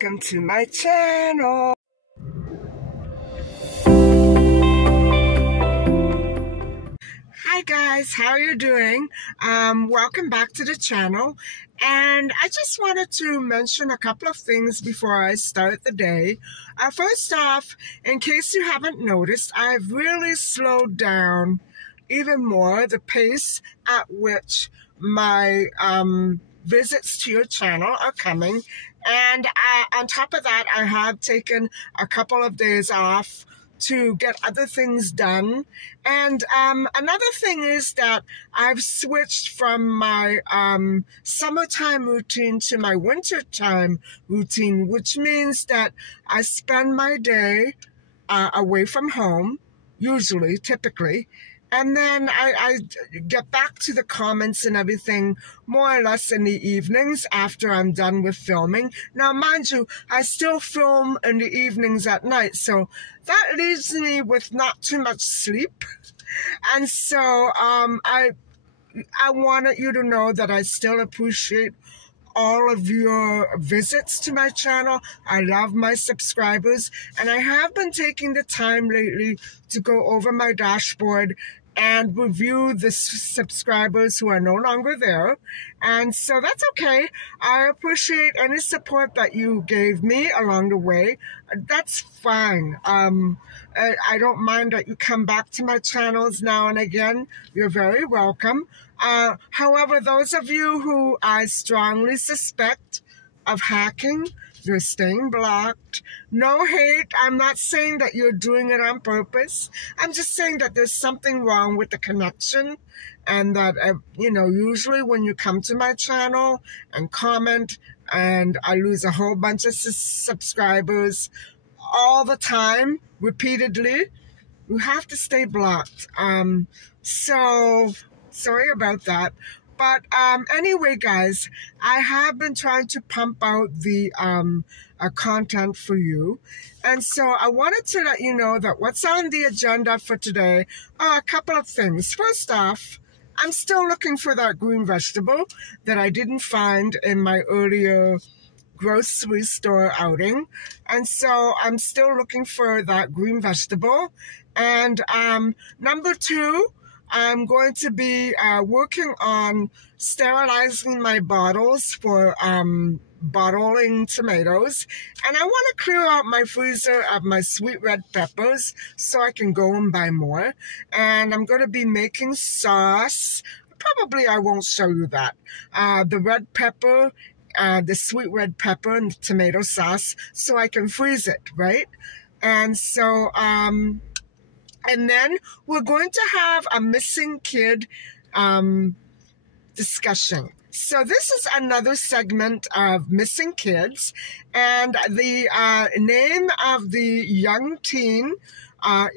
welcome to my channel. Hi guys, how are you doing? Welcome back to the channel, and I just wanted to mention a couple of things before I start the day. First off, in case you haven't noticed, I've really slowed down even more the pace at which my visits to your channel are coming, and on top of that, I have taken a couple of days off to get other things done. And another thing is that I've switched from my summertime routine to my wintertime routine, which means that I spend my day away from home, typically, and then I get back to the comments and everything more or less in the evenings after I'm done with filming. Now, mind you, I still film in the evenings at night, so that leaves me with not too much sleep. And so I wanted you to know that I still appreciate all of your visits to my channel. I love my subscribers, and I have been taking the time lately to go over my dashboard and review the subscribers who are no longer there. And so that's okay. I appreciate any support that you gave me along the way. That's fine. I don't mind that you come back to my channels now and again. You're very welcome. However, those of you who I strongly suspect of hacking, you're staying blocked. No hate. I'm not saying that you're doing it on purpose. I'm just saying that there's something wrong with the connection, and that, usually when you come to my channel and comment, and I lose a whole bunch of subscribers all the time, repeatedly, you have to stay blocked. So sorry about that. But anyway, guys, I have been trying to pump out the content for you. And so I wanted to let you know that what's on the agenda for today are a couple of things. First off, I'm still looking for that green vegetable that I didn't find in my earlier grocery store outing. And so I'm still looking for that green vegetable. And number two, I'm going to be working on sterilizing my bottles for bottling tomatoes. And I want to clear out my freezer of my sweet red peppers so I can go and buy more. And I'm going to be making sauce. Probably I won't show you that. The red pepper, the sweet red pepper and the tomato sauce, so I can freeze it, right? And so, and then we're going to have a missing kid discussion. So this is another segment of Missing Kids, and the name of the young teen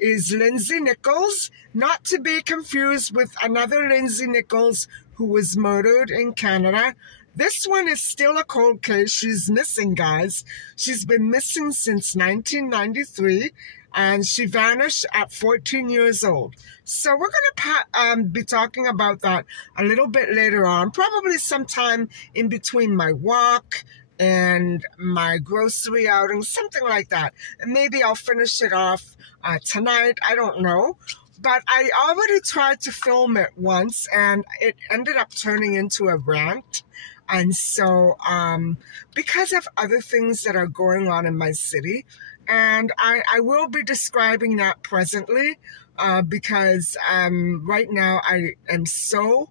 is Lindsey Nichols, not to be confused with another Lindsey Nichols who was murdered in Canada. This one is still a cold case. She's missing, guys. She's been missing since 1993. And she vanished at 14 years old. So we're going to be talking about that a little bit later on, probably sometime in between my walk and my grocery outing, something like that. And maybe I'll finish it off tonight. I don't know. But I already tried to film it once, and it ended up turning into a rant. And so because of other things that are going on in my city, and I will be describing that presently because right now I am so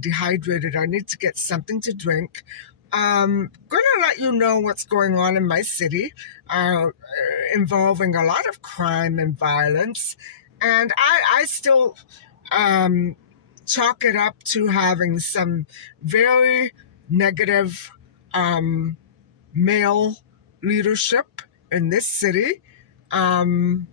dehydrated. I need to get something to drink. Going to let you know what's going on in my city involving a lot of crime and violence. And I still chalk it up to having some very negative male leadership in this city. And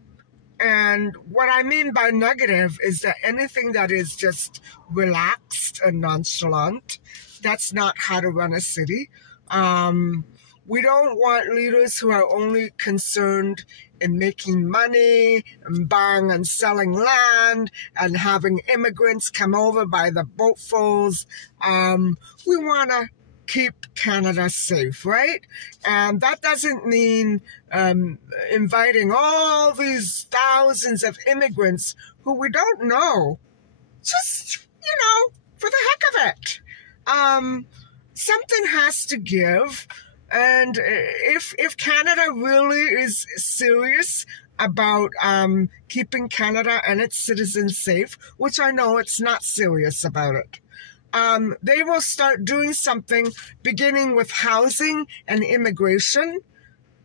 what I mean by negative is that anything that is just relaxed and nonchalant, that's not how to run a city. We don't want leaders who are only concerned in making money and buying and selling land and having immigrants come over by the boatfuls. We want to keep Canada safe, right? And that doesn't mean inviting all these thousands of immigrants who we don't know, just, for the heck of it. Something has to give. And if Canada really is serious about keeping Canada and its citizens safe, which I know it's not serious about it, they will start doing something beginning with housing and immigration.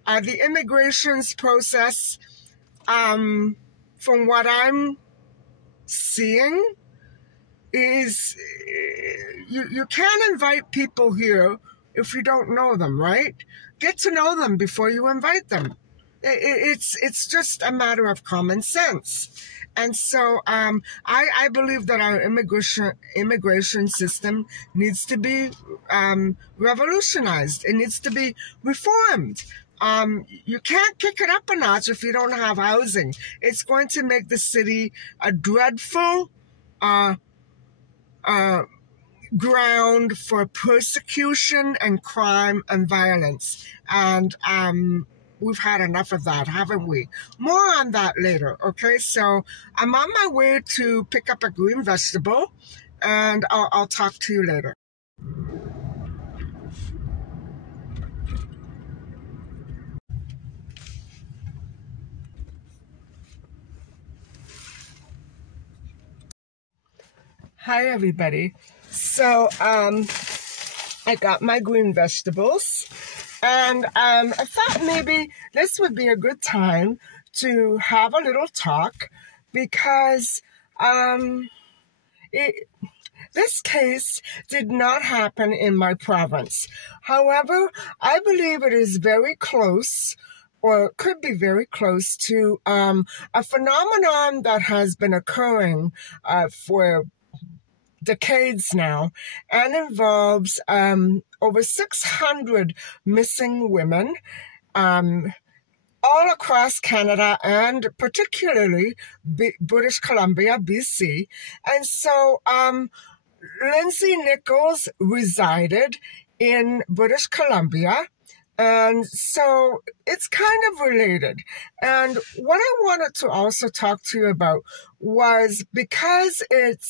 The immigrations process, from what I'm seeing, is you can't invite people here if you don't know them, right? Get to know them before you invite them. It's just a matter of common sense. And so I believe that our immigration system needs to be revolutionized. It needs to be reformed. You can't kick it up a notch if you don't have housing. It's going to make the city a dreadful ground for persecution and crime and violence. And we've had enough of that, haven't we? More on that later, okay? So I'm on my way to pick up a green vegetable, and I'll talk to you later. Hi, everybody. So I got my green vegetables, and I thought maybe this would be a good time to have a little talk, because this case did not happen in my province. However, I believe it is very close, or could be very close to a phenomenon that has been occurring for decades now, and involves over 600 missing women all across Canada, and particularly British Columbia, BC. And so Lindsey Nichols resided in British Columbia, and so it's kind of related. And what I wanted to also talk to you about was, because it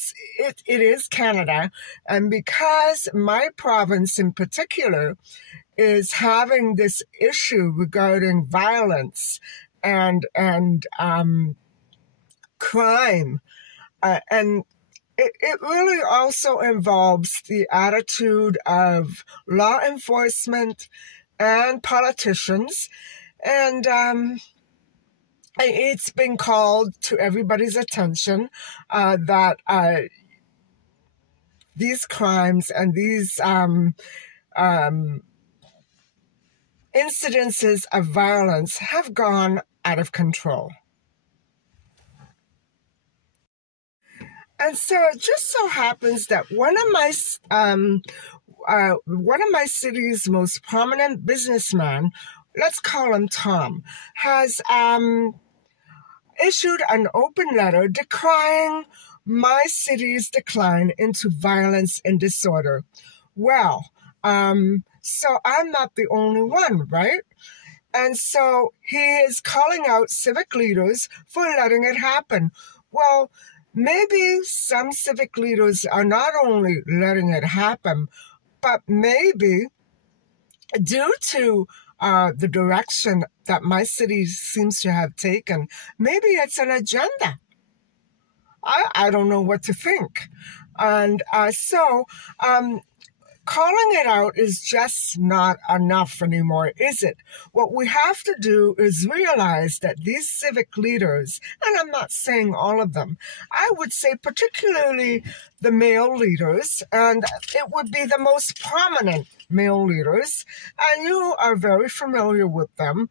is Canada, and because my province in particular is having this issue regarding violence and crime, and it really also involves the attitude of law enforcement and politicians. And it's been called to everybody's attention that these crimes and these incidences of violence have gone out of control. And so it just so happens that one of my city's most prominent businessmen, let's call him Tom, has issued an open letter decrying my city's decline into violence and disorder. Well, so I'm not the only one, right? And so he is calling out civic leaders for letting it happen. Well, maybe some civic leaders are not only letting it happen, but maybe due to the direction that my city seems to have taken, maybe it's an agenda. I don't know what to think. And so calling it out is just not enough anymore, is it? What we have to do is realize that these civic leaders, and I'm not saying all of them, I would say particularly the male leaders, and it would be the most prominent male leaders, and you are very familiar with them.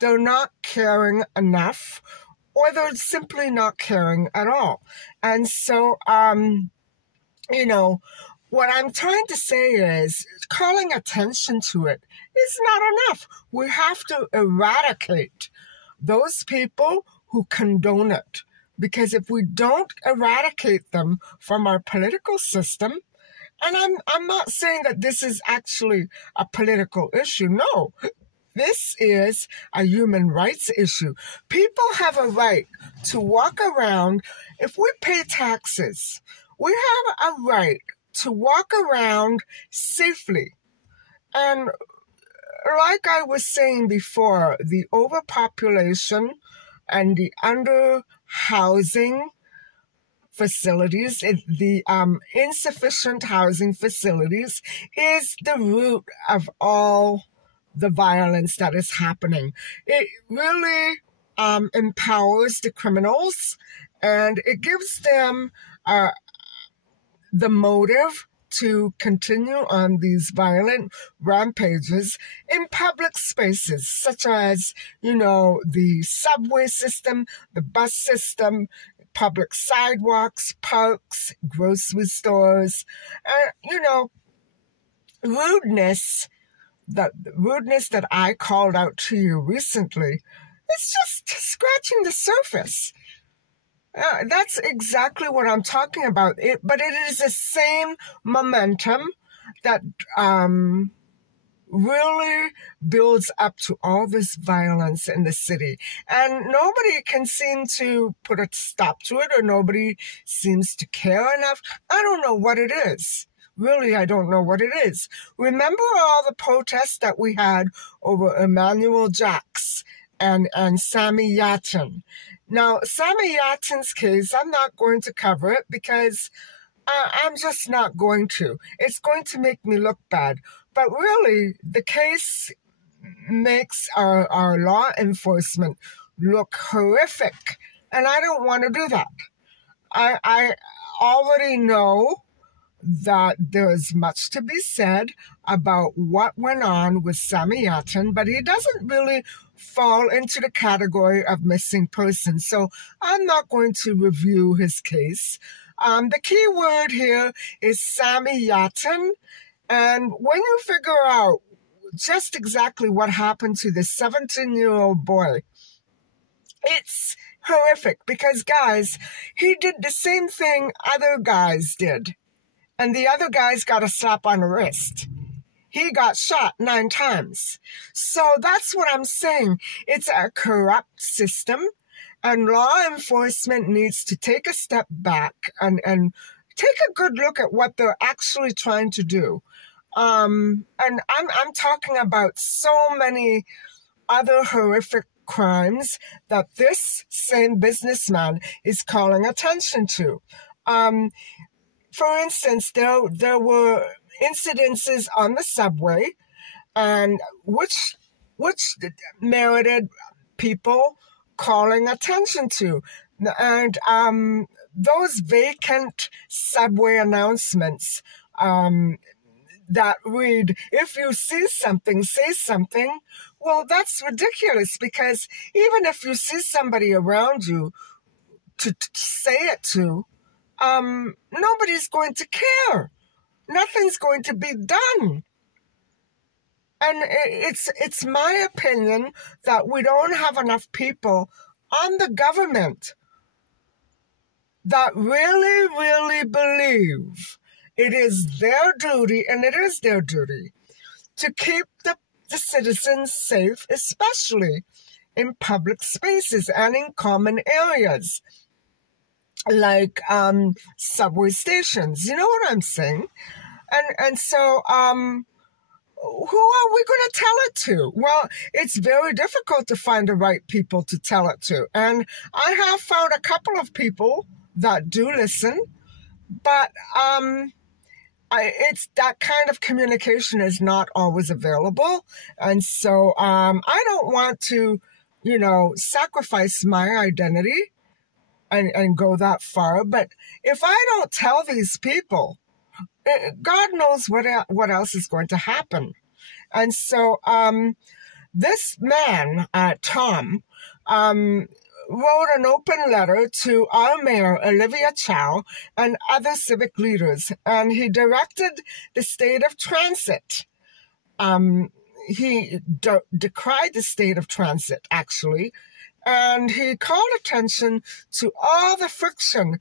They're not caring enough, or they're simply not caring at all. And so, what I'm trying to say is calling attention to it is not enough. We have to eradicate those people who condone it, Because if we don't eradicate them from our political system, and I'm not saying that this is actually a political issue. No, this is a human rights issue. People have a right to walk around. If we pay taxes, we have a right to walk around safely. And like I was saying before, the overpopulation and the underhousing facilities, the insufficient housing facilities is the root of all the violence that is happening. It really empowers the criminals, and it gives them the motive to continue on these violent rampages in public spaces, such as, the subway system, the bus system, public sidewalks, parks, grocery stores, rudeness that I called out to you recently. It's just scratching the surface. That's exactly what I'm talking about. But it is the same momentum that really builds up to all this violence in the city. And nobody can seem to put a stop to it, or nobody seems to care enough. I don't know what it is. Really, I don't know what it is. Remember all the protests that we had over Emanueljaques and sammyyatin. Now, sammyyatin's case, I'm not going to cover it because I'm just not going to. It's going to make me look bad. But really, the case makes our law enforcement look horrific. And I don't want to do that. I already know that there is much to be said about what went on with sammyyatin, but he doesn't really fall into the category of missing persons. So I'm not going to review his case. The key word here is sammyyatin. And when you figure out just exactly what happened to this 17-year-old boy, it's horrific because, guys, he did the same thing other guys did. And the other guys got a slap on the wrist. He got shot 9 times. So that's what I'm saying. It's a corrupt system, and law enforcement needs to take a step back and take a good look at what they're actually trying to do. And I'm talking about so many other horrific crimes that this same businessman is calling attention to. For instance, there were incidences on the subway, and which merited people calling attention to. And those vacant subway announcements that read, "If you see something, say something." Well, that's ridiculous, because even if you see somebody around you to say it to, nobody's going to care. Nothing's going to be done. And it's my opinion that we don't have enough people on the government that really, really believe it is their duty, and it is their duty, to keep the citizens safe, especially in public spaces and in common areas, like subway stations. You know what I'm saying? And so who are we going to tell it to? Well, it's very difficult to find the right people to tell it to. And I have found a couple of people that do listen, but it's that kind of communication is not always available. And so I don't want to, sacrifice my identity and go that far. But if I don't tell these people, God knows what else is going to happen. And so this man, Tom, wrote an open letter to our mayor, Olivia Chow, and other civic leaders, and he directed the state of transit. He decried the state of transit, actually, And he called attention to all the friction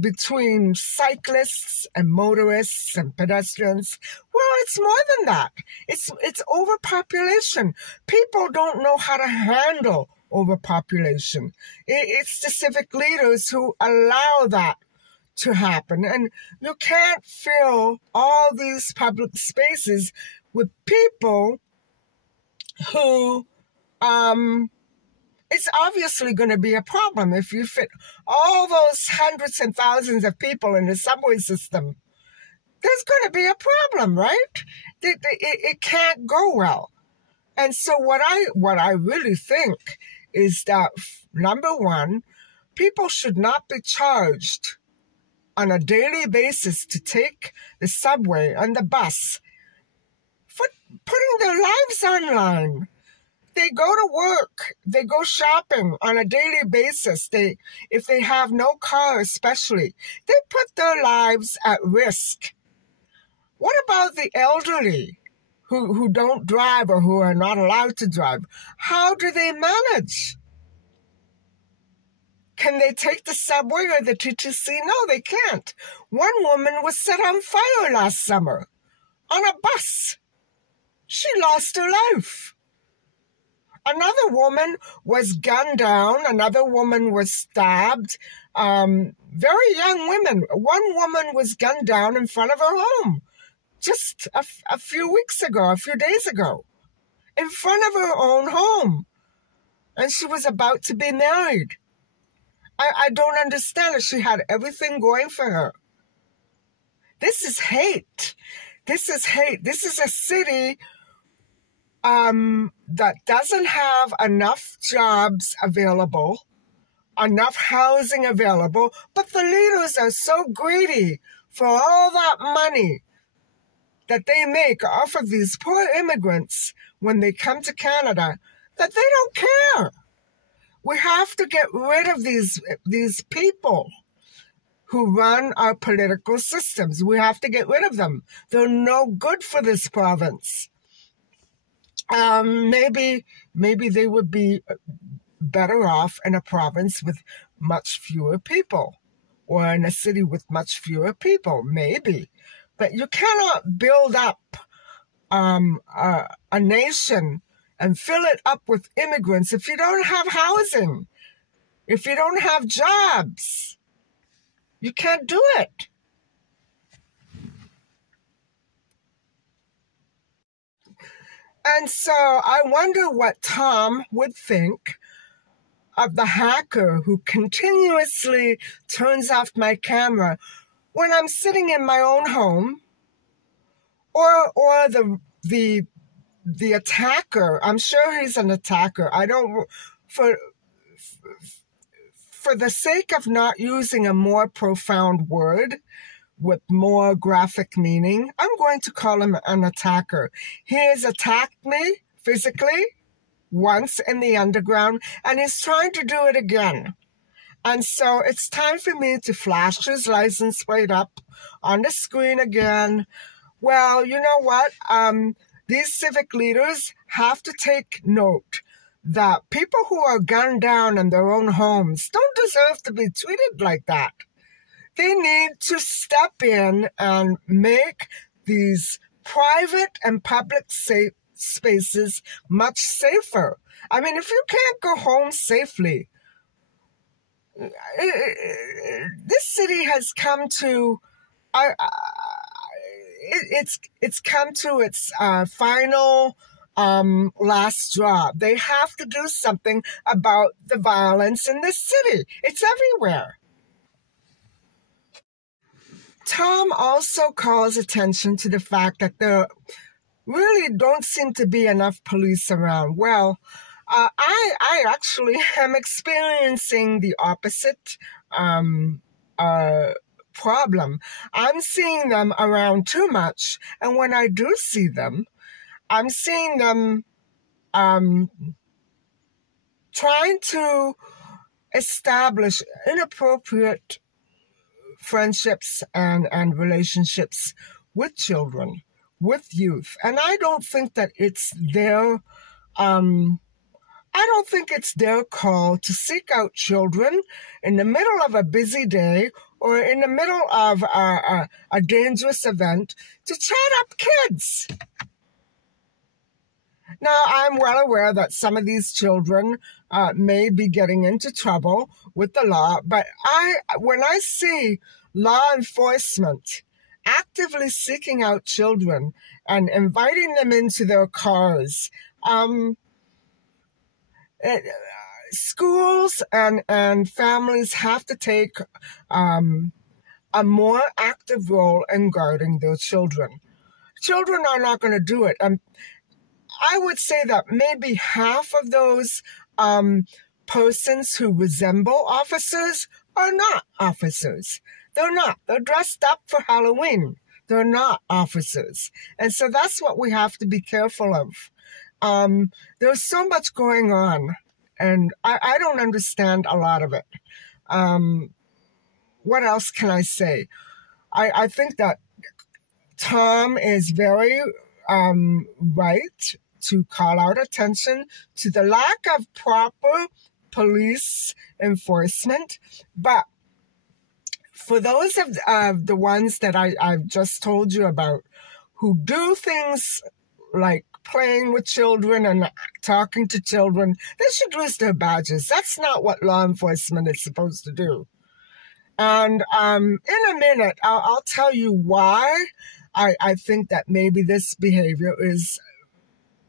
between cyclists and motorists and pedestrians. Well, it's more than that. It's overpopulation. People don't know how to handle overpopulation. It's the civic leaders who allow that to happen. And you can't fill all these public spaces with people who it's obviously going to be a problem if you fit all those hundreds and thousands of people in the subway system. There's going to be a problem, right? It can't go well. And so what I really think is that, number one, people should not be charged on a daily basis to take the subway and the bus for putting their lives online. They go to work, they go shopping on a daily basis. If they have no car especially, they put their lives at risk. What about the elderly who don't drive or who are not allowed to drive? How do they manage? Can they take the subway or the TTC? No, they can't. One woman was set on fire last summer on a bus. She lost her life. Another woman was gunned down. Another woman was stabbed. Very young women. One woman was gunned down in front of her home just a few days ago, in front of her own home. And she was about to be married. I don't understand it. She had everything going for her. This is hate. This is hate. This is a city that doesn't have enough jobs available, enough housing available, but the leaders are so greedy for all that money that they make off of these poor immigrants when they come to Canada that they don't care. We have to get rid of these people who run our political systems. We have to get rid of them. They're no good for this province. Maybe they would be better off in a province with much fewer people, or in a city with much fewer people, maybe. But you cannot build up a nation and fill it up with immigrants if you don't have housing, if you don't have jobs. You can't do it. And so I wonder what Tom would think of the hacker who continuously turns off my camera when I'm sitting in my own home, or the attacker. I'm sure he's an attacker. I don't, for the sake of not using a more profound word with more graphic meaning, I'm going to call him an attacker. He has attacked me physically once in the underground, and he's trying to do it again. And so it's time for me to flash his license plate up on the screen again. Well, you know what? These civic leaders have to take note that people who are gunned down in their own homes don't deserve to be treated like that. They need to step in and make these private and public spaces much safer. I mean, if you can't go home safely, this city has come to it's come to its final last straw. They have to do something about the violence in this city. It's everywhere. Tom also calls attention to the fact that there really don't seem to be enough police around. Well, I actually am experiencing the opposite problem. I'm seeing them around too much, and when I do see them, I'm seeing them trying to establish inappropriate friendships and relationships with children, with youth. And I don't think that it's their I don't think it's their call to seek out children in the middle of a busy day or in the middle of a dangerous event to chat up kids. Now, I'm well aware that some of these children may be getting into trouble with the law, but when I see law enforcement actively seeking out children and inviting them into their cars, schools and families have to take a more active role in guarding their children. Children are not going to do it. I would say that maybe half of those persons who resemble officers are not officers. They're not. They're dressed up for Halloween. They're not officers. And so that's what we have to be careful of. There's so much going on, and I don't understand a lot of it. What else can I say? I think that Tom is very right to call out attention to the lack of proper police enforcement. But for those of the ones that I've just told you about who do things like playing with children and talking to children, they should lose their badges. That's not what law enforcement is supposed to do. And in a minute, I'll tell you why I think that maybe this behavior is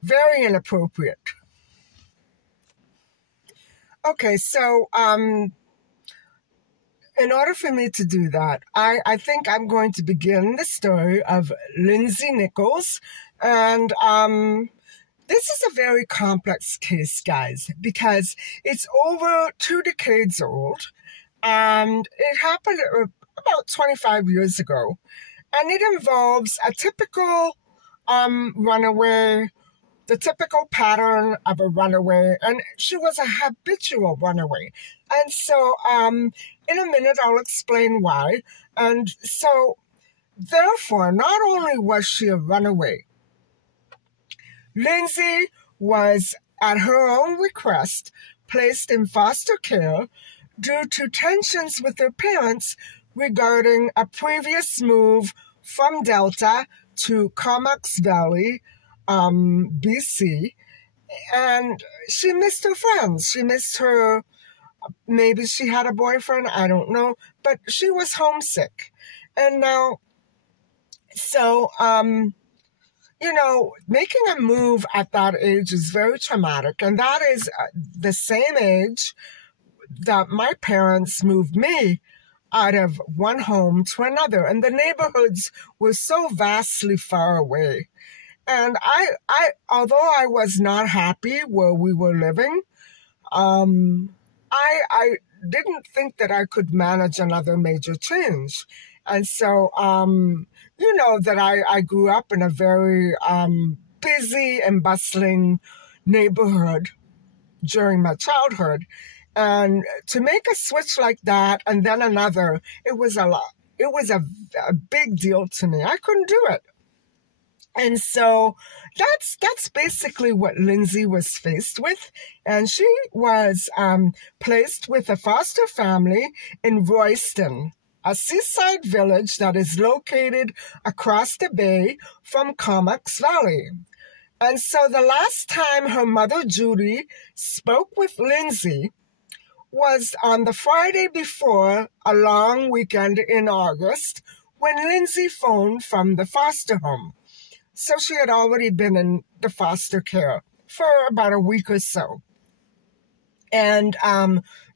very inappropriate. Okay, so in order for me to do that, I think I'm going to begin the story of Lindsey Nichols. And this is a very complex case, guys, because it's over 2 decades old. And it happened about 25 years ago. And it involves a typical runaway, the typical pattern of a runaway. And she was a habitual runaway. And so in a minute, I'll explain why. And so, therefore, not only was she a runaway, Lindsey was, at her own request, placed in foster care due to tensions with her parents regarding a previous move from Delta to Comox Valley, BC. And she missed her friends. She missed her, maybe she had a boyfriend, I don't know, but she was homesick. And now, so, you know, making a move at that age is very traumatic. And that is the same age that my parents moved me out of one home to another. And the neighborhoods were so vastly far away. And although I was not happy where we were living, I didn't think that I could manage another major change. And so, you know, that I grew up in a very busy and bustling neighborhood during my childhood. And to make a switch like that and then another, it was a lot. It was a big deal to me. I couldn't do it. And so that's basically what Lindsey was faced with. And she was placed with a foster family in Royston, a seaside village that is located across the bay from Comox Valley. And so the last time her mother, Judy, spoke with Lindsey was on the Friday before a long weekend in August when Lindsey phoned from the foster home. So she had already been in the foster care for about a week or so. And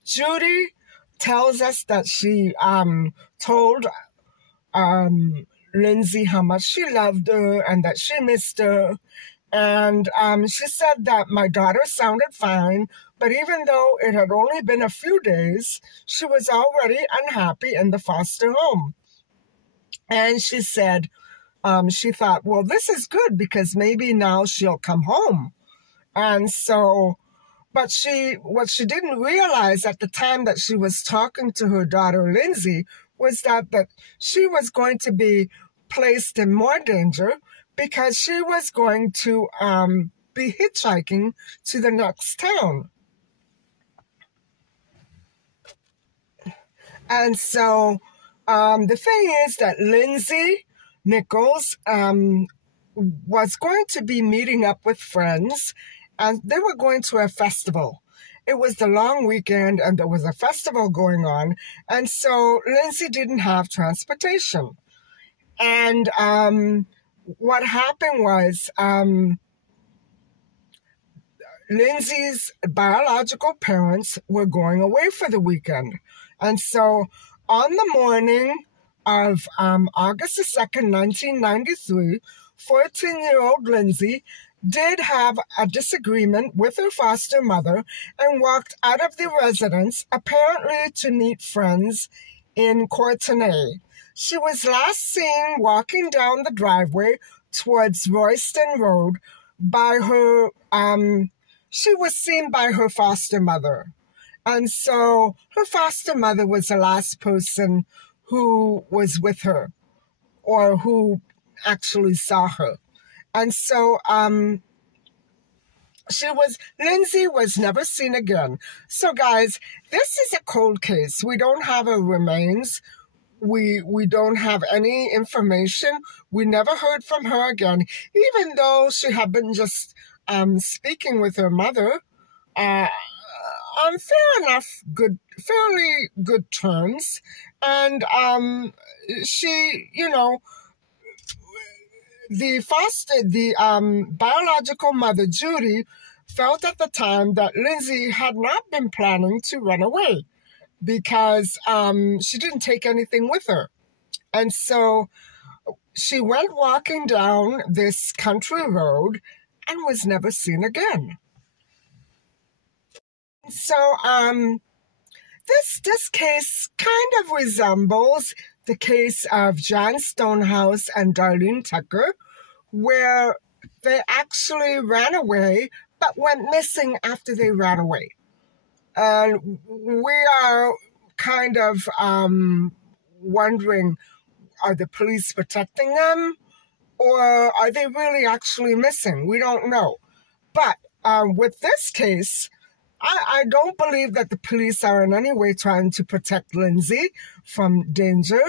Judy tells us that she told Lindsey how much she loved her and that she missed her. And she said that my daughter sounded fine, but even though it had only been a few days, she was already unhappy in the foster home. And she said, she thought, well, this is good because maybe now she'll come home. And so, but what she didn't realize at the time that she was talking to her daughter, Lindsey, was that she was going to be placed in more danger because she was going to be hitchhiking to the next town. And so the thing is that Lindsey Nichols was going to be meeting up with friends, and they were going to a festival. It was the long weekend, and there was a festival going on, and so Lindsey didn't have transportation. And what happened was Lindsey's biological parents were going away for the weekend. And so on the morning of August the 2nd, 1993, 14-year-old Lindsey did have a disagreement with her foster mother and walked out of the residence, apparently to meet friends in Courtenay. She was last seen walking down the driveway towards Royston Road by her, she was seen by her foster mother. And so her foster mother was the last person who was with her or who actually saw her. And so Lindsey was never seen again. So guys, this is a cold case. We don't have her remains. We don't have any information. We never heard from her again, even though she had been just speaking with her mother on fairly good terms. And she, you know, the biological mother, Judy, felt at the time that Lindsey had not been planning to run away because she didn't take anything with her. And so she went walking down this country road and was never seen again. So this case kind of resembles the case of John Stonehouse and Darlene Tucker, where they actually ran away but went missing after they ran away. And we are kind of wondering, are the police protecting them, or are they really actually missing? We don't know. But with this case, I don't believe that the police are in any way trying to protect Lindsey from danger.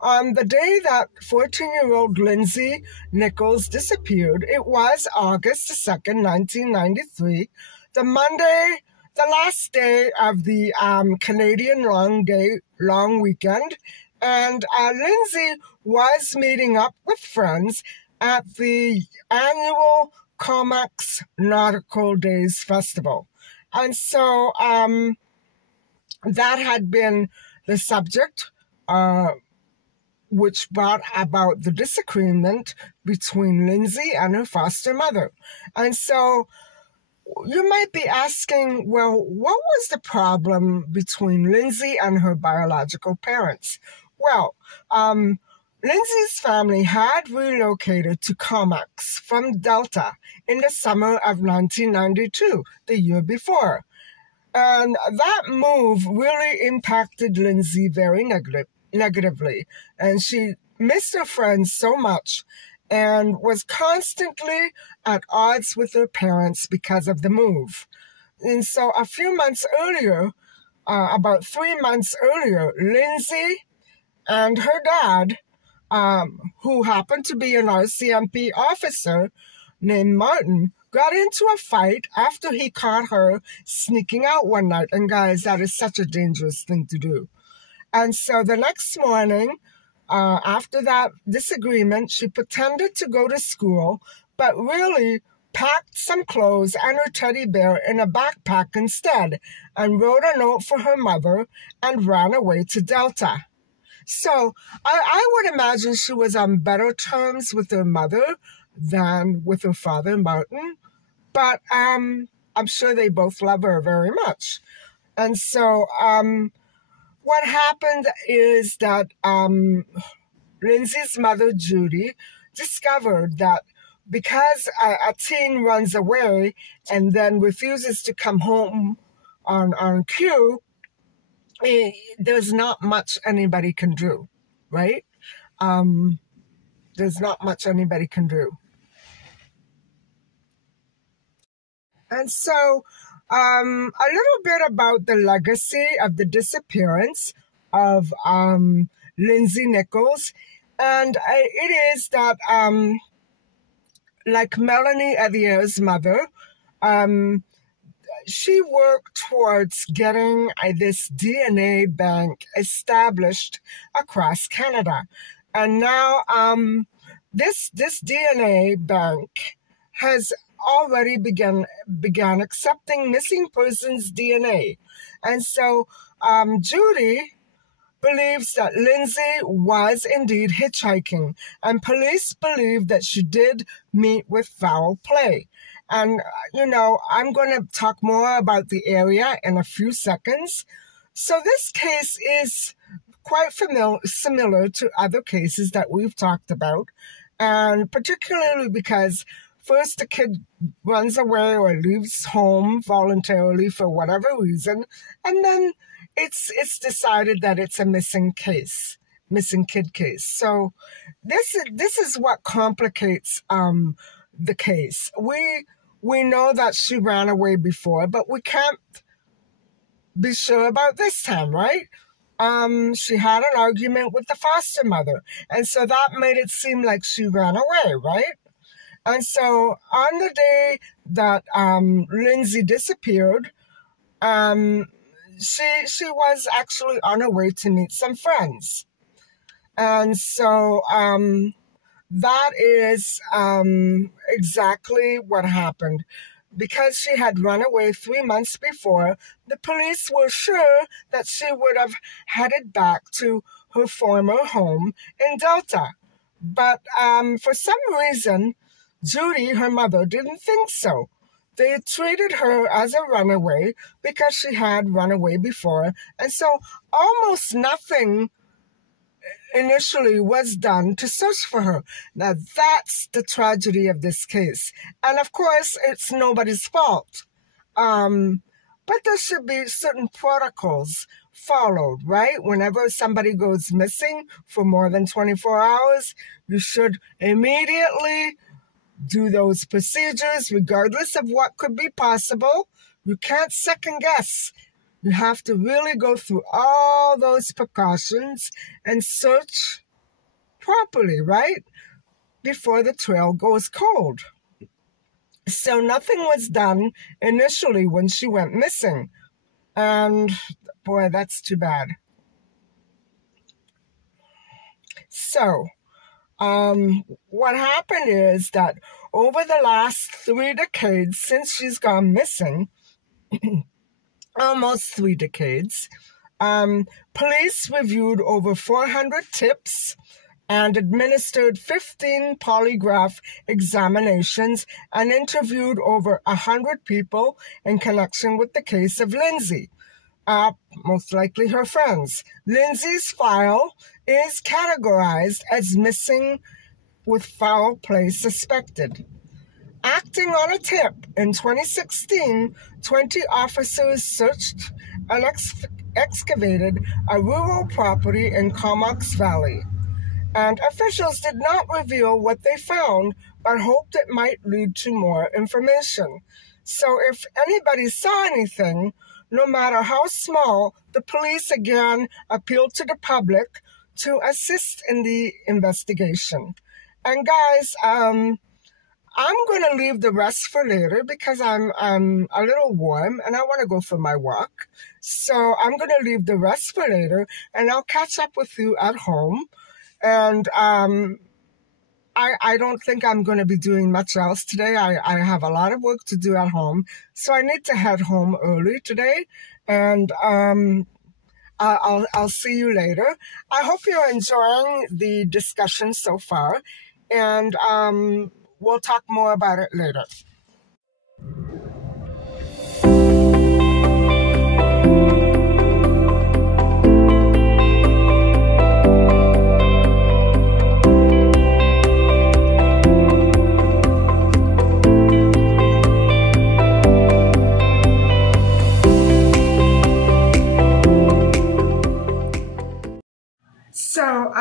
On the day that 14-year-old Lindsey Nichols disappeared, it was August the 2nd, 1993, the Monday, the last day of the Canadian long weekend, and Lindsey was meeting up with friends at the annual Comox Nautical Days Festival. And so that had been the subject which brought about the disagreement between Lindsey and her foster mother. And so you might be asking, well, what was the problem between Lindsey and her biological parents? Well, Lindsey's family had relocated to Comox from Delta in the summer of 1992, the year before. And that move really impacted Lindsey very negatively. And she missed her friends so much and was constantly at odds with her parents because of the move. And so a few months earlier, about 3 months earlier, Lindsey and her dad, who happened to be an RCMP officer named Martin, got into a fight after he caught her sneaking out one night. And guys, that is such a dangerous thing to do. And so the next morning, after that disagreement, she pretended to go to school, but really packed some clothes and her teddy bear in a backpack instead, and wrote a note for her mother and ran away to Delta. So I would imagine she was on better terms with her mother than with her father, Martin. But I'm sure they both love her very much. And so what happened is that Lindsey's mother, Judy, discovered that because a teen runs away and then refuses to come home on cue, there's not much anybody can do, right? There's not much anybody can do. And so a little bit about the legacy of the disappearance of Lindsey Nichols. And it is that, like Melanie Evier's mother, she worked towards getting this DNA bank established across Canada. And now this DNA bank has already began accepting missing persons' DNA. And so Judy believes that Lindsey was indeed hitchhiking, and police believe that she did meet with foul play. And, I'm going to talk more about the area in a few seconds. So this case is quite similar to other cases that we've talked about, and particularly because first the kid runs away or leaves home voluntarily for whatever reason, and then it's decided that it's a missing kid case. So this is what complicates the case. We know that she ran away before, but we can't be sure about this time, right? She had an argument with the foster mother, and so that made it seem like she ran away, right? And so on the day that Lindsey disappeared, she was actually on her way to meet some friends. And so that is exactly what happened. Because she had run away 3 months before, the police were sure that she would have headed back to her former home in Delta. But for some reason, Judy, her mother, didn't think so. They treated her as a runaway because she had run away before, and so almost nothing initially was done to search for her. Now that's the tragedy of this case. And of course, it's nobody's fault. But there should be certain protocols followed, right? Whenever somebody goes missing for more than 24 hours, you should immediately do those procedures regardless of what could be possible. You can't second guess. You have to really go through all those precautions and search properly, right? Before the trail goes cold. So nothing was done initially when she went missing. And boy, that's too bad. So, what happened is that over the last 3 decades since she's gone missing, almost 3 decades, police reviewed over 400 tips and administered 15 polygraph examinations and interviewed over 100 people in connection with the case of Lindsey, most likely her friends. Lindsey's file is categorized as missing with foul play suspected. Acting on a tip in 2016, 20 officers searched and excavated a rural property in Comox Valley. And officials did not reveal what they found, but hoped it might lead to more information. So if anybody saw anything, no matter how small, the police again appealed to the public to assist in the investigation. And guys, I'm going to leave the rest for later because I'm a little warm and I want to go for my walk. So I'm going to leave the rest for later and I'll catch up with you at home. And I don't think I'm going to be doing much else today. I have a lot of work to do at home. So I need to head home early today. And I'll see you later. I hope you're enjoying the discussion so far. And we'll talk more about it later. So,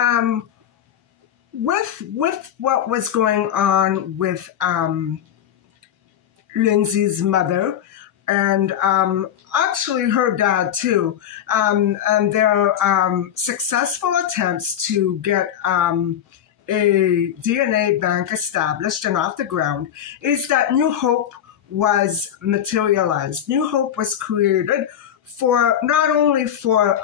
with what was going on with Lindsey's mother, and actually her dad too. And their successful attempts to get a DNA bank established and off the ground is that New Hope was materialized. New Hope was created for not only for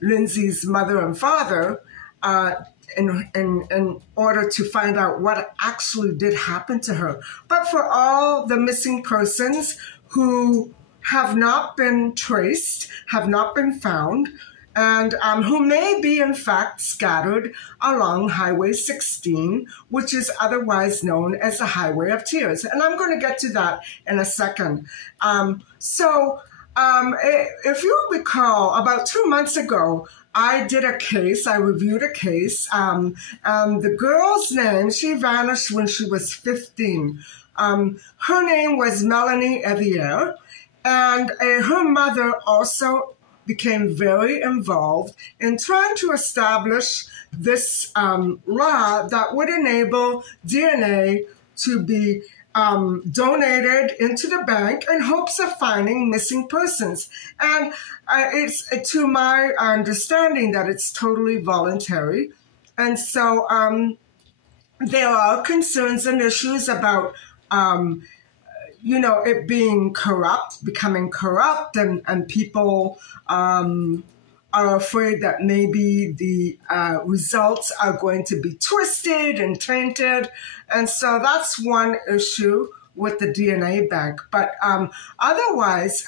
Lindsey's mother and father, in order to find out what actually did happen to her, but for all the missing persons who have not been traced, have not been found, and who may be in fact scattered along Highway 16, which is otherwise known as the Highway of Tears. And I'm going to get to that in a second. If you recall, about 2 months ago, I reviewed a case. The girl's name, she vanished when she was 15. Her name was Melanie Evier, and her mother also became very involved in trying to establish this law that would enable DNA to be donated into the bank in hopes of finding missing persons. And it's to my understanding that it's totally voluntary. And so there are concerns and issues about it being corrupt, becoming corrupt, and people are afraid that maybe the results are going to be twisted and tainted. And so that's one issue with the DNA bank. But otherwise,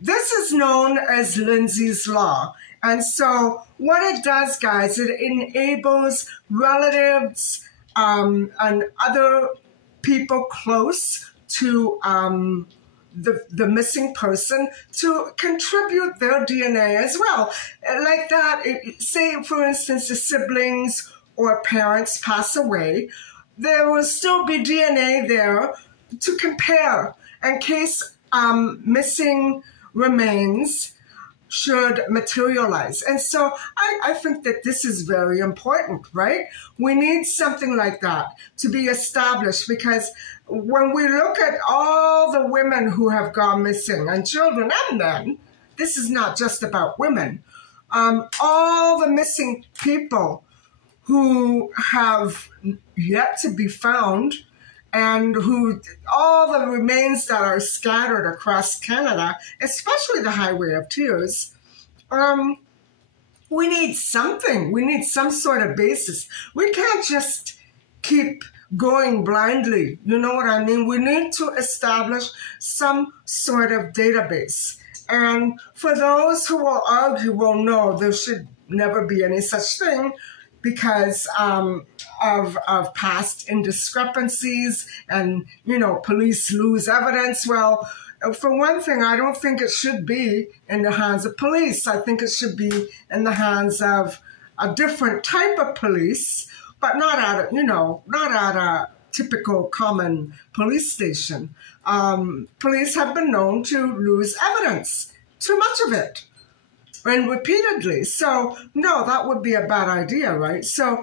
this is known as Lindsey's Law. And so what it does, guys, it enables relatives and other people close to the missing person to contribute their DNA as well. Like that, say, for instance, the siblings or parents pass away, there will still be DNA there to compare in case missing remains should materialize. And so I think that this is very important, right? We need something like that to be established, because when we look at all the women who have gone missing, and children and men, this is not just about women, all the missing people who have yet to be found, and all the remains that are scattered across Canada, especially the Highway of Tears, we need something. We need some sort of basis. We can't just keep going blindly. You know what I mean? We need to establish some sort of database. And for those who will argue, well, no, there should never be any such thing, because of past indiscrepancies and, police lose evidence. Well, for one thing, I don't think it should be in the hands of police. I think it should be in the hands of a different type of police, but not at a typical common police station. Police have been known to lose evidence, too much of it, and repeatedly. So, no, that would be a bad idea, right? So,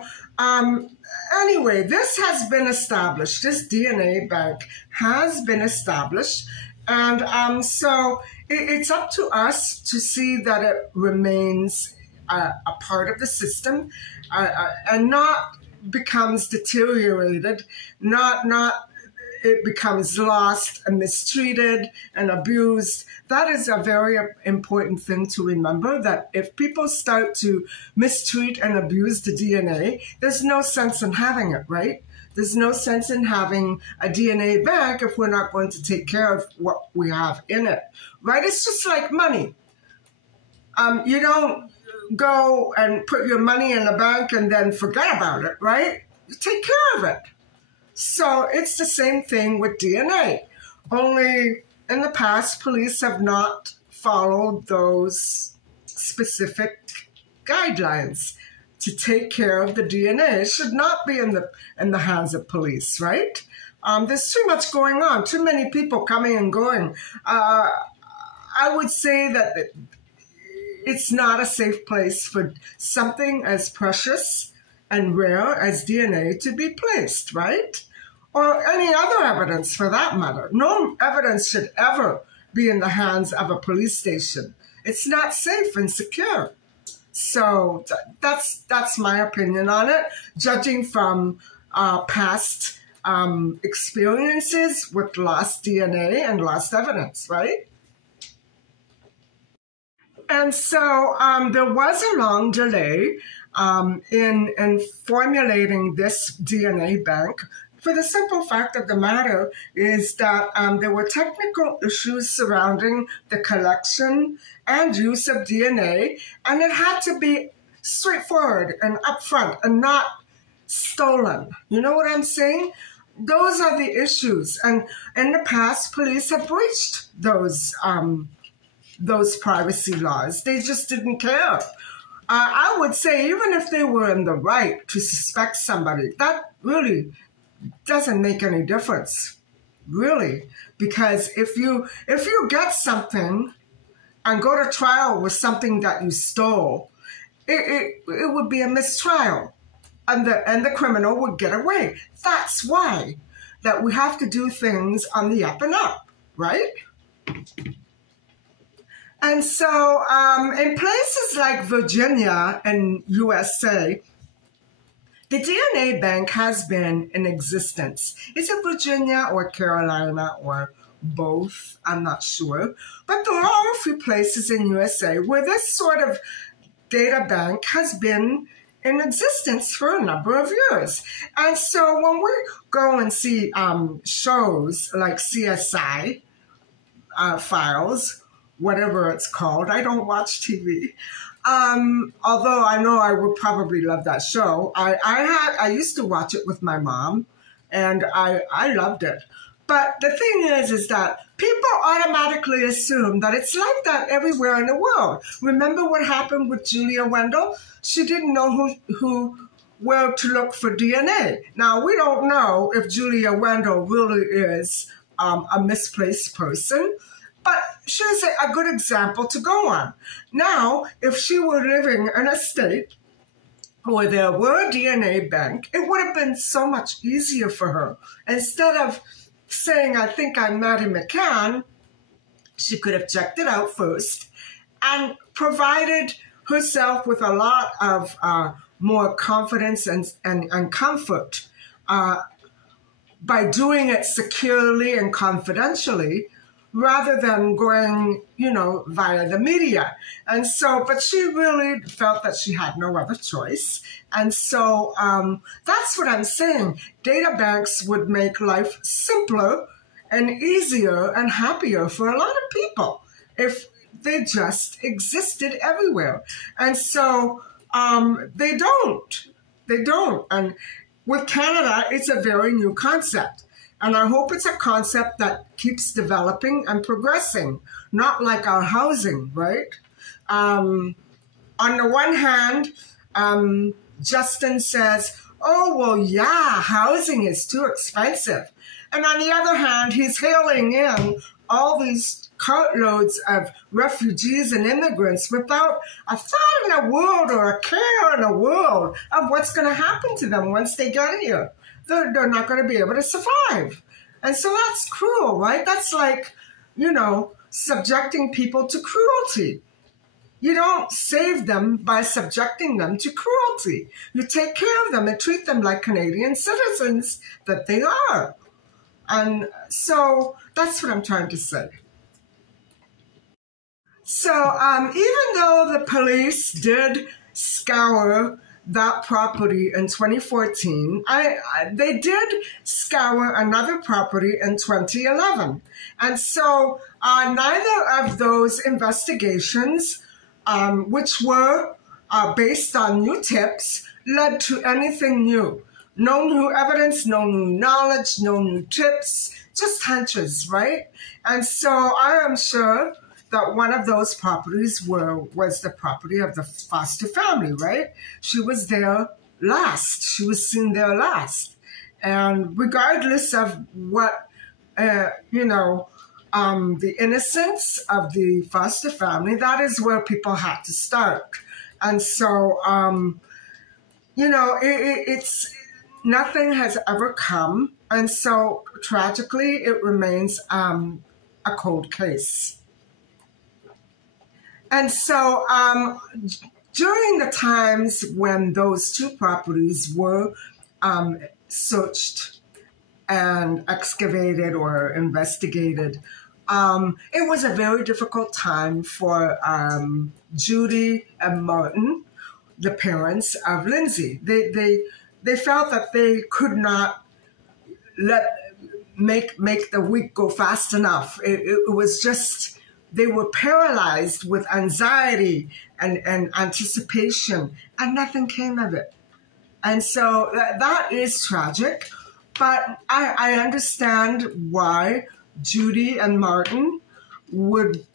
anyway, this has been established. This DNA bank has been established. And so it's up to us to see that it remains a part of the system and not becomes deteriorated, not it becomes lost and mistreated and abused. That is a very important thing to remember, that if people start to mistreat and abuse the DNA, there's no sense in having it, right? There's no sense in having a DNA bank if we're not going to take care of what we have in it, right? It's just like money. You don't go and put your money in the bank and then forget about it, right? You take care of it. So it's the same thing with DNA. Only in the past, police have not followed those specific guidelines to take care of the DNA. It should not be in the hands of police, right? There's too much going on, too many people coming and going. I would say that it's not a safe place for something as precious and rare as DNA to be placed, right? Or any other evidence for that matter. No evidence should ever be in the hands of a police station. It's not safe and secure. So that's my opinion on it, judging from past experiences with lost DNA and lost evidence, right? And so there was a long delay in formulating this DNA bank, for the simple fact of the matter is that there were technical issues surrounding the collection and use of DNA, and it had to be straightforward and upfront and not stolen. You know what I'm saying? Those are the issues. And in the past, police have breached those privacy laws. They just didn't care. I would say even if they were in the right to suspect somebody, that really doesn't make any difference, really. Because if you get something and go to trial with something that you stole, it would be a mistrial, and the criminal would get away. That's why that we have to do things on the up and up, right? And so in places like Virginia and USA, the DNA bank has been in existence. Is it Virginia or Carolina or both? I'm not sure. But there are a few places in USA where this sort of data bank has been in existence for a number of years. And so when we go and see shows like CSI Files, whatever it's called, I don't watch TV. Although I know I would probably love that show. I used to watch it with my mom, and I loved it. But the thing is that people automatically assume that it's like that everywhere in the world. Remember what happened with Julia Wendell? She didn't know where to look for DNA. Now, we don't know if Julia Wendell really is a misplaced person, but she's a good example to go on. Now, if she were living in a state where there were a DNA bank, it would have been so much easier for her. Instead of saying, I think I'm Maddie McCann, she could have checked it out first and provided herself with a lot of more confidence and comfort by doing it securely and confidentially, rather than going, via the media. And so, but she really felt that she had no other choice. And so that's what I'm saying. Data banks would make life simpler and easier and happier for a lot of people if they just existed everywhere. And so they don't. And with Canada, it's a very new concept. And I hope it's a concept that keeps developing and progressing, not like our housing, right? On the one hand, Justin says, oh, well, yeah, housing is too expensive. And on the other hand, he's hailing in all these cartloads of refugees and immigrants without a thought in the world or a care in the world of what's going to happen to them once they get here. They're not going to be able to survive. And so that's cruel, right? That's like, subjecting people to cruelty. You don't save them by subjecting them to cruelty. You take care of them and treat them like Canadian citizens that they are. And so that's what I'm trying to say. So even though the police did scour that property in 2014, they did scour another property in 2011. And so neither of those investigations, which were based on new tips, led to anything new. No new evidence, no new knowledge, no new tips, just hunches, right? And so I am sure that one of those properties was the property of the foster family, right? She was there last. She was seen there last. And regardless of what, the innocence of the foster family, that is where people had to start. And so, it's nothing has ever come. And so tragically, it remains a cold case. And so during the times when those two properties were searched and excavated or investigated, it was a very difficult time for Judy and Martin, the parents of Lindsey. They felt that they could not make the week go fast enough. It was just, they were paralyzed with anxiety and anticipation, and nothing came of it. And so that is tragic, but I understand why Judy and Martin would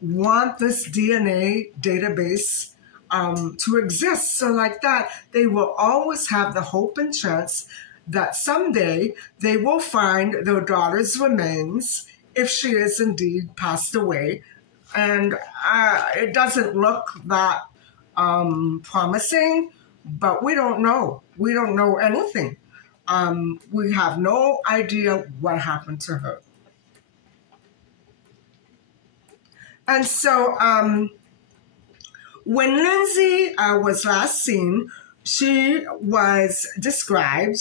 want this DNA database to exist. So like that, they will always have the hope and chance that someday they will find their daughter's remains if she is indeed passed away. And it doesn't look that promising, but we don't know. We don't know anything. We have no idea what happened to her. And so when Lindsey was last seen, she is described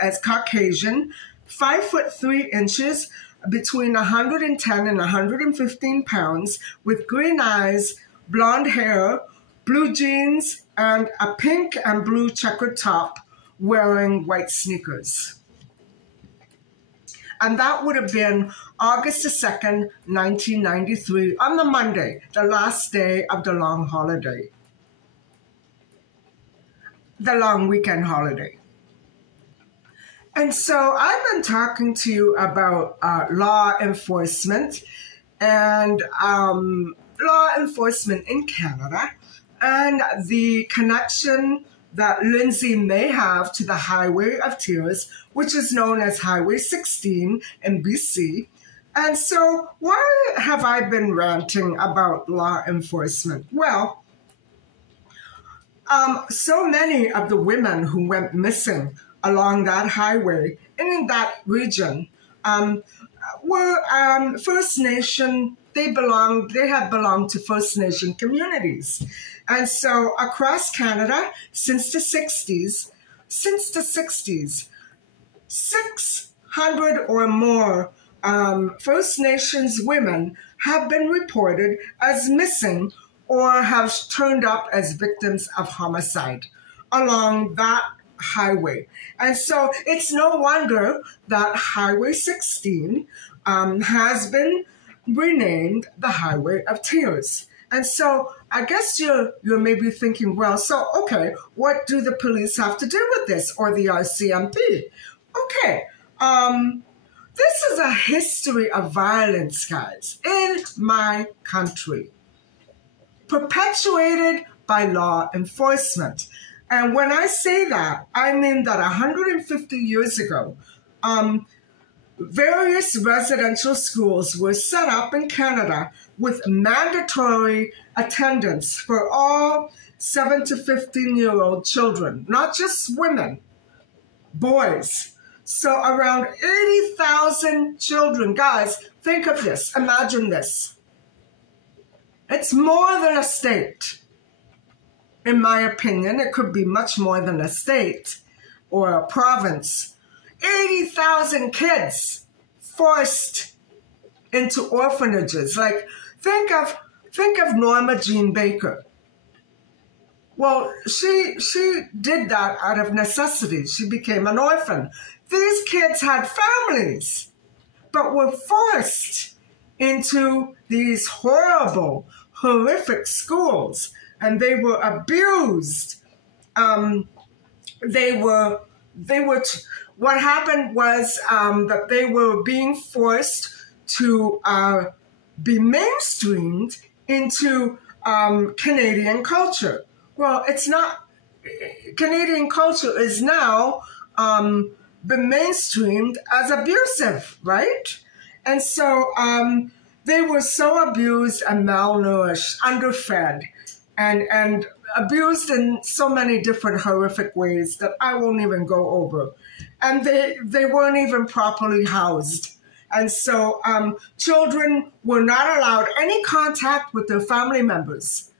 as Caucasian, 5'3" between 110 and 115 pounds, with green eyes, blonde hair, blue jeans, and a pink and blue checkered top, wearing white sneakers. And that would have been August the 2nd, 1993, on the Monday, the last day of the long holiday, the long weekend holiday. And so I've been talking to you about law enforcement and law enforcement in Canada and the connection that Lindsey may have to the Highway of Tears, which is known as Highway 16 in BC. And so why have I been ranting about law enforcement? Well, so many of the women who went missing along that highway and in that region were First Nation. They had belonged to First Nation communities. And so across Canada, since the 60s, 600 or more First Nations women have been reported as missing or have turned up as victims of homicide along that highway. And so it's no wonder that Highway 16 has been renamed the Highway of Tears. And so I guess you're maybe thinking, well, so, okay, what do the police have to do with this, or the RCMP? Okay, this is a history of violence, guys, in my country, perpetuated by law enforcement. And when I say that, I mean that 150 years ago, various residential schools were set up in Canada with mandatory attendance for all 7 to 15-year-old children, not just women, boys. So around 80,000 children. Guys, think of this. Imagine this. It's more than a state. In my opinion, it could be much more than a state or a province. 80,000 kids forced into orphanages. Like, think of Norma Jean Baker. Well, she did that out of necessity. She became an orphan. These kids had families, but were forced into these horrible, horrific schools, and they were abused. What happened was that they were being forced to be mainstreamed into Canadian culture. Well, it's not. Canadian culture is now been mainstreamed as abusive, right? And so they were so abused and malnourished, underfed, and abused in so many different horrific ways that I won't even go over. And they weren't even properly housed. And so children were not allowed any contact with their family members.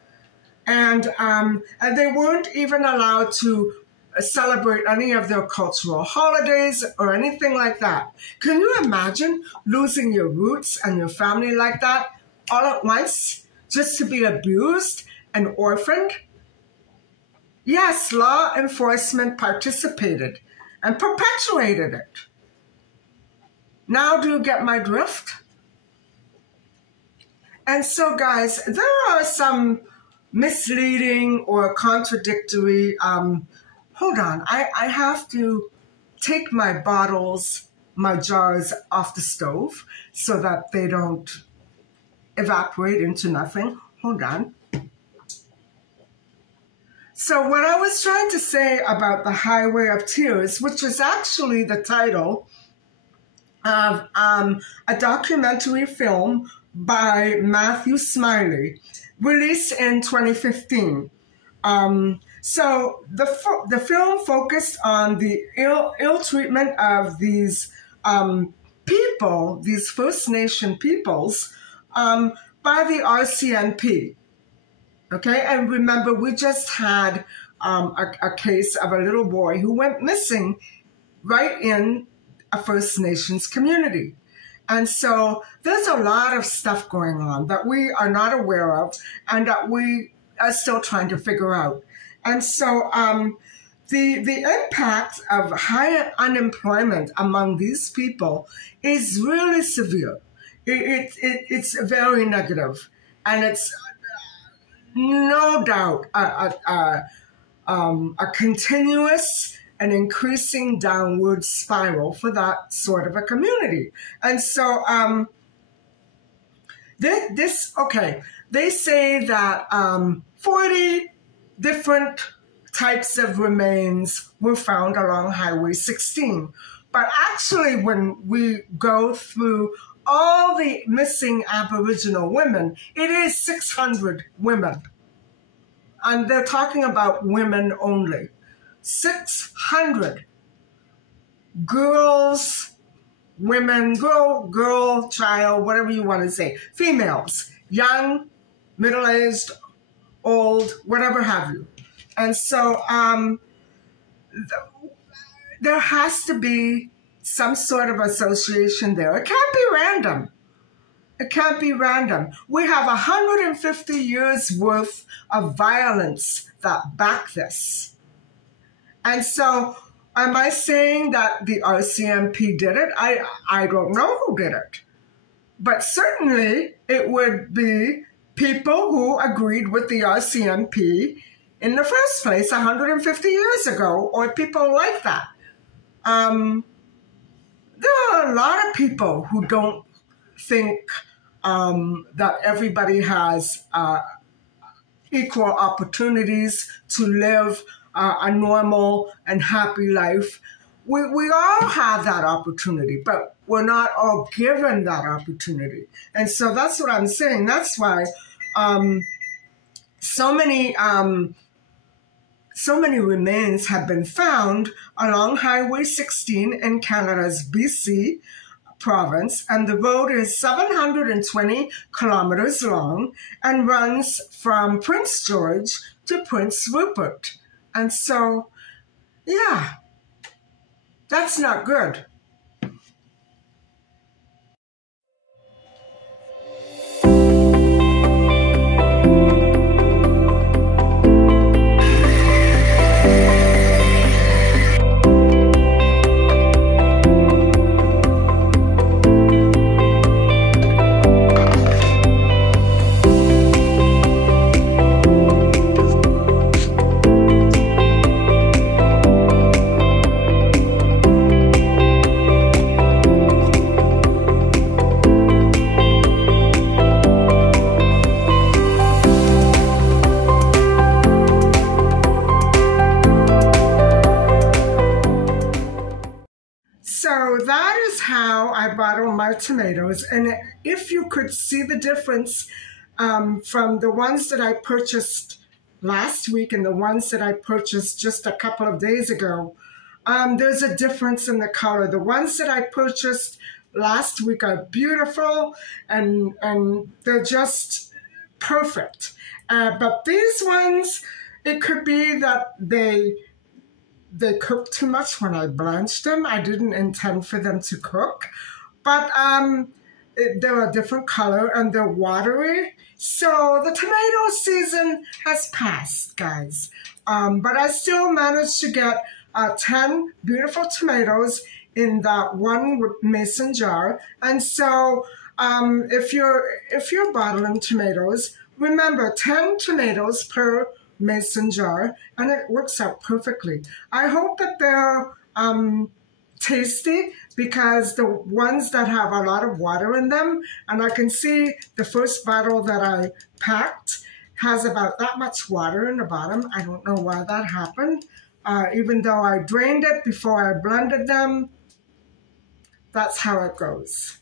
And they weren't even allowed to celebrate any of their cultural holidays or anything like that. Can you imagine losing your roots and your family like that all at once, just to be abused and orphaned? Yes, law enforcement participated and perpetuated it. Now do you get my drift? And so, guys, there are some misleading or contradictory, hold on, I have to take my bottles, my jars off the stove so that they don't evaporate into nothing. Hold on. So what I was trying to say about the Highway of Tears, which is actually the title of a documentary film by Matthew Smiley, released in 2015. So the film focused on the ill treatment of these people, these First Nation peoples, by the RCMP. Okay, and remember, we just had a case of a little boy who went missing right in a First Nations community. And so there's a lot of stuff going on that we are not aware of and that we are still trying to figure out. And so the impact of high unemployment among these people is really severe. It's very negative, and it's no doubt a continuous and increasing downward spiral for that sort of a community. And so they say that 40 different types of remains were found along Highway 16. But actually, when we go through all the missing Aboriginal women, it is 600 women. And they're talking about women only. 600 girls, women, girl, child, whatever you want to say, females, young, middle-aged, old, whatever have you. And so there has to be some sort of association there. It can't be random. It can't be random. We have 150 years worth of violence that back this. And so am I saying that the RCMP did it? I don't know who did it. But certainly it would be people who agreed with the RCMP in the first place 150 years ago, or people like that. There are a lot of people who don't think that everybody has equal opportunities to live a normal and happy life. We all have that opportunity, but we're not all given that opportunity. And so that's what I'm saying. That's why so many remains have been found along Highway 16 in Canada's BC province, and the road is 720 kilometers long and runs from Prince George to Prince Rupert. And so, yeah, that's not good. tomatoes. And if you could see the difference from the ones that I purchased last week and the ones that I purchased just a couple of days ago, there's a difference in the color. The ones that I purchased last week are beautiful and they're just perfect. But these ones, it could be that they cooked too much when I blanched them. I didn't intend for them to cook, but they're a different color and they're watery. So the tomato season has passed, guys. But I still managed to get 10 beautiful tomatoes in that one mason jar. And so if you're bottling tomatoes, remember 10 tomatoes per mason jar, and it works out perfectly. I hope that they're tasty, because the ones that have a lot of water in them, and I can see the first bottle that I packed has about that much water in the bottom. I don't know why that happened. Even though I drained it before I blended them, that's how it goes.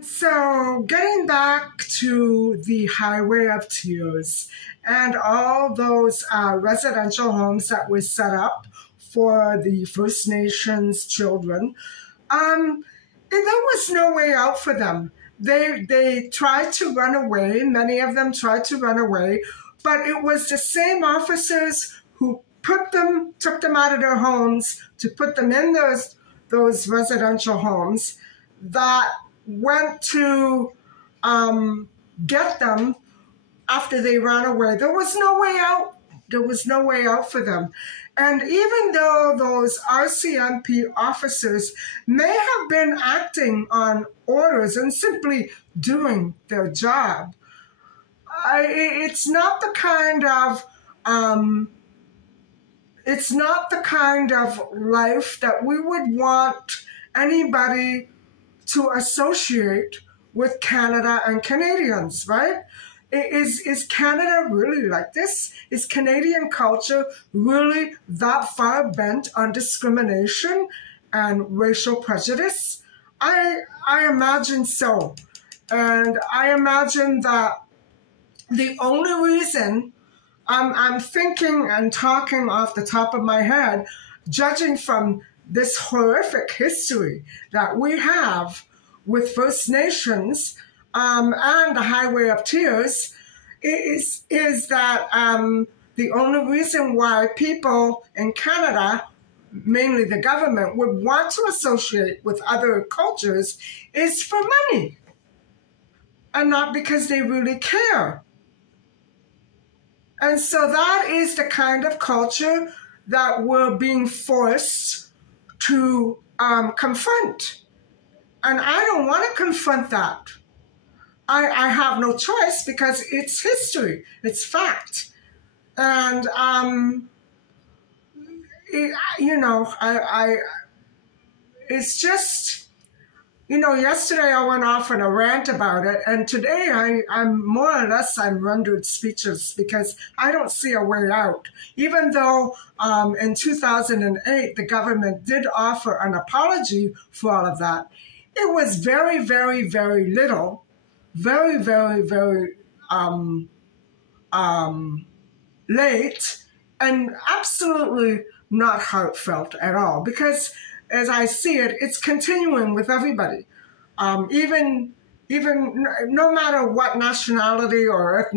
So getting back to the Highway of Tears and all those residential homes that were set up for the First Nations children, there was no way out for them. They tried to run away. Many of them tried to run away, but it was the same officers who took them out of their homes to put them in those residential homes that went to get them after they ran away. There was no way out. There was no way out for them. And even though those RCMP officers may have been acting on orders and simply doing their job, it's not the kind of life that we would want anybody to associate with Canada and Canadians, right? Is Canada really like this? Is Canadian culture really that far bent on discrimination and racial prejudice? I imagine so. And I imagine that the only reason I'm thinking and talking off the top of my head, judging from this horrific history that we have with First Nations and the Highway of Tears, is that the only reason why people in Canada, mainly the government, would want to associate with other cultures is for money and not because they really care. And so that is the kind of culture that we're being forced to confront. And I don't want to confront that. I have no choice because it's history, it's fact. And, it's just, yesterday I went off on a rant about it, and today I'm more or less, I'm rendered speechless because I don't see a way out. Even though in 2008, the government did offer an apology for all of that, it was very, very, very little, very, very, very late, and absolutely not heartfelt at all, because as I see it, it's continuing with everybody. Even no matter what nationality or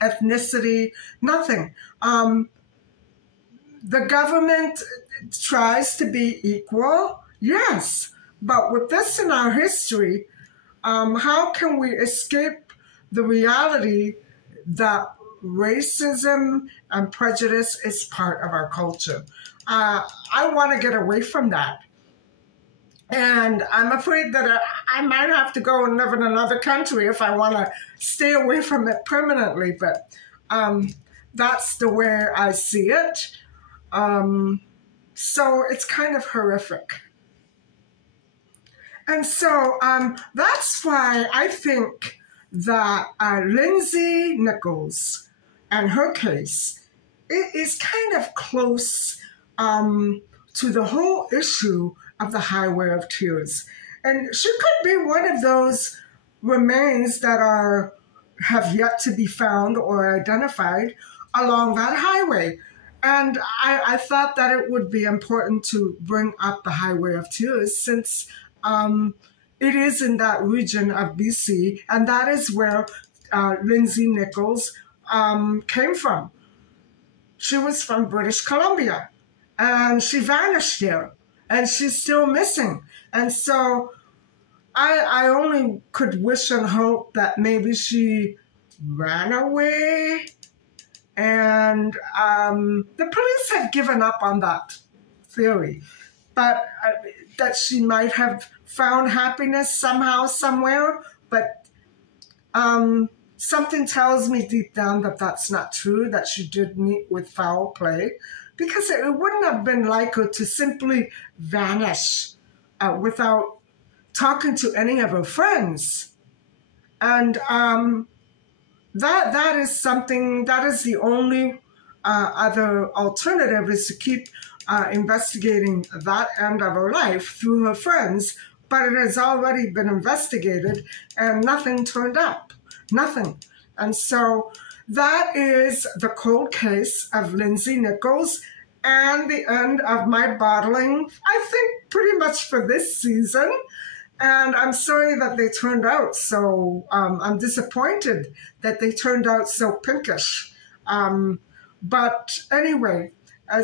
ethnicity, nothing. The government tries to be equal, yes, but with this in our history, how can we escape the reality that racism and prejudice is part of our culture? I want to get away from that. And I'm afraid that I might have to go and live in another country if I want to stay away from it permanently. But that's the way I see it. So it's kind of horrific. And so that's why I think that Lindsey Nichols and her case is kind of close to the whole issue of the Highway of Tears. And she could be one of those remains that have yet to be found or identified along that highway. And I thought that it would be important to bring up the Highway of Tears, since it is in that region of BC, and that is where Lindsey Nichols came from. She was from British Columbia, and she vanished here, and she's still missing. And so I only could wish and hope that maybe she ran away, and the police have given up on that theory, but that she might have found happiness somehow, somewhere, but something tells me deep down that that's not true, that she did meet with foul play, because it wouldn't have been like her to simply vanish without talking to any of her friends. And that is something, that is the only other alternative, is to keep investigating that end of her life through her friends, but it has already been investigated and nothing turned up, nothing. And so that is the cold case of Lindsey Nichols, and the end of my bottling, I think, pretty much for this season. And I'm sorry that they turned out so, I'm disappointed that they turned out so pinkish. But anyway,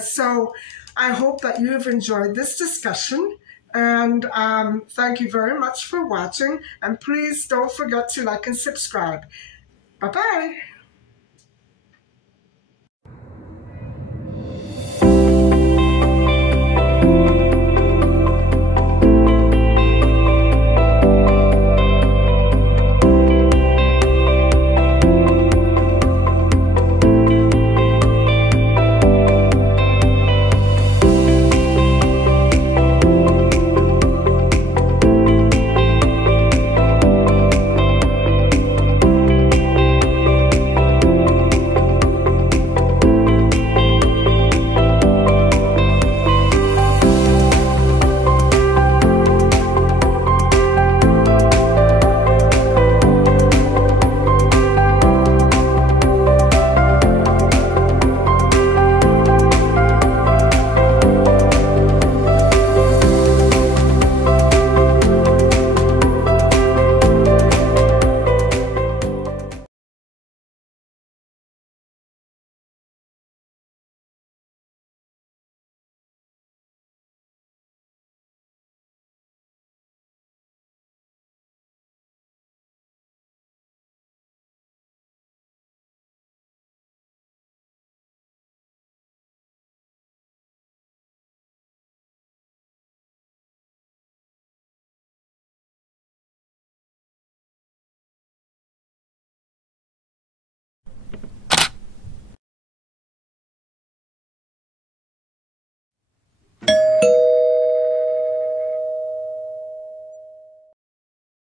so I hope that you've enjoyed this discussion, and thank you very much for watching, and please don't forget to like and subscribe. Bye-bye.